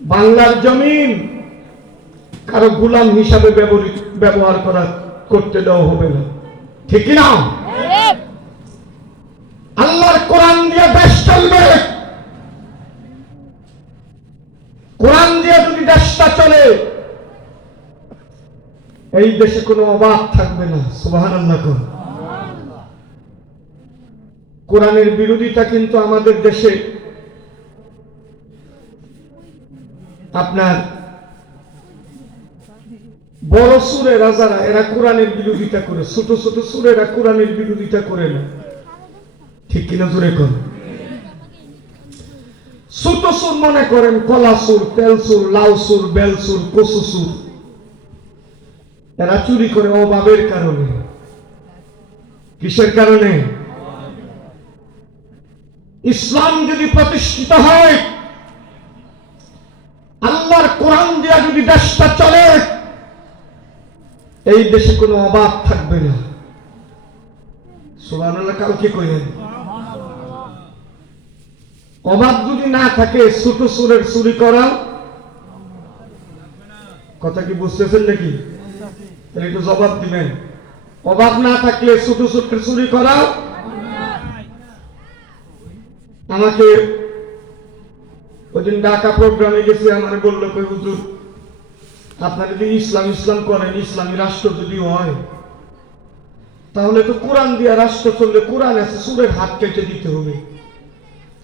বাংলার জমিন কারো গোলাম হিসাবে ব্যবহার করতে দেওয়া হবে না, ঠিক না? আল্লাহর কোরআন দিয়ে দেশ চলবে। কোরআন দিয়ে যদি দেশটা চলে, এই দেশে কোনো অভাব থাকবে না। সুবহানাল্লাহ। কোরআনের বিরোধিতা কিন্তু আমাদের দেশে আপনার বড় সুরেরা যারা, এরা কোরআনের বিরোধিতা করে, ছোট ছোট সুরেরা কোরআনের বিরোধিতা করে না, ঠিক কিনা জোরে কোন? ছোট সুর মনে করেন কলা সুর, তেল সুর, লাউ সুর, বেল সুর, কচু সুর, এরা চুরি করে অভাবের কারণে। কিসের কারণে? ইসলাম যদি প্রতিষ্ঠিত হয়, আল্লাহর কোরআন দিয়া যদি দেশটা চলে, এই দেশে কোনো অভাব থাকবে না। সুবহানাল্লাহ। কালকে কইলেন অভাব যদি না থাকে, ছোট সুরের চুরি করা, কথা কি বুঝতেছেন নাকি? তাহলে একটু জবাব দিবেন। অভাব না থাকলে ছোট ছোটের চুরি করা। আমাকে ওইদিন ঢাকা প্রোগ্রামে গেছে, আমার বললো কই হুজুর, আপনারা যদি ইসলাম করেন, ইসলামী রাষ্ট্র যদি হয়, তাহলে তো কোরআন দিয়া রাষ্ট্র চললে কোরআন আছে, সুরের হাত কেটে দিতে হবে।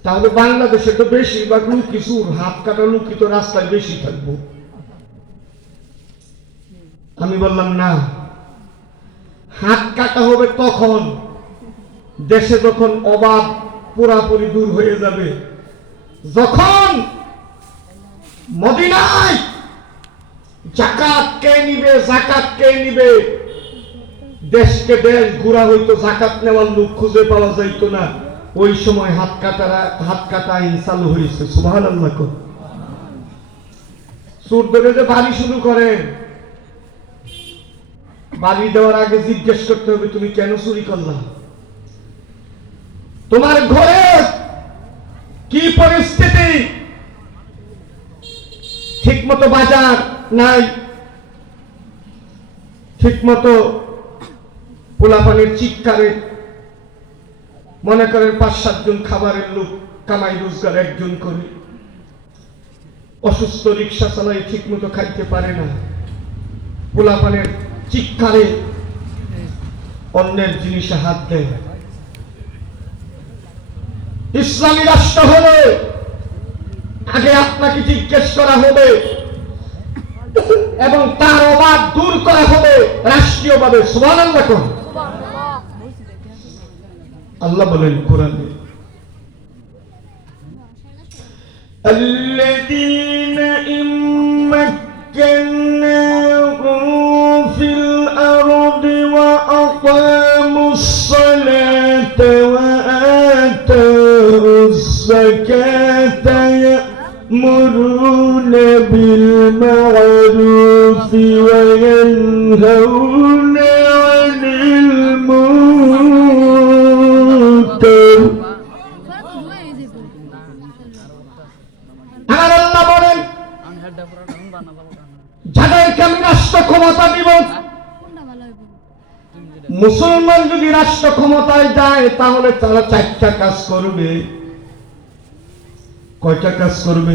তাহলে বাংলাদেশে তো বেশিরভাগ লুকি সুর, হাত কাটা লুকি তো রাস্তায় বেশি থাকবো। আমি বললাম না, হাত কাটা হবে তখন দেশে যখন অভাব পুরাপুরি দূর হয়ে যাবে, যখন মদিনায় জাকাত কে নিবে, জাকাত কে নিবে, দেশকে দেশ ঘুরা হইতো, জাকাত নেওয়ার লোক খুঁজে পাওয়া যাইত না, ওই সময় হাত কাটা আইন চালু হয়েছে। সুবহানাল্লাহ। সুর ধরে যে বাড়ি শুরু করেন, বাড়ি দেওয়ার আগে জিজ্ঞেস করতে হবে তুমি কেন চুরি করলা, তোমার ঘরে কি পরিস্থিতি, ঠিক মতো বাজার নাই, ঠিক মতো পোলাপানের চিৎকারে মনে করেন 5-7 জন খাবারের লোক, কামাই রোজগার একজন করে, অসুস্থ রিক্সা চালাই, ঠিক মতো খাইতে পারে না, পোলাপানের চিৎকারে অন্যের জিনিসে হাত দেয়। ইসলামী রাষ্ট্র হলে আগে আপনাকে জিজ্ঞেস করা হবে এবং তার অভাব দূর করা হবে রাষ্ট্রীয়ভাবে। সুবহানাল্লাহ। আল্লাহ বলেন কোরআনে, আল্লাযীনা ইম্মাক্কানাহুম ফিল আরদি ওয়া আকামুস সালাতা ওয়া আতাউস যাকাতা ইয়া'মুরুনা বিল মা'রুফি ওয়া ইয়ানহাউনা 'আনিল মুনকার। আল্লাহ বলেন, যাদেরকে আমি রাষ্ট্র ক্ষমতা দিব, মুসলমান যদি রাষ্ট্র ক্ষমতায় যায়, তাহলে তারা 4টা কাজ করবে। কয়টা কাজ করবে?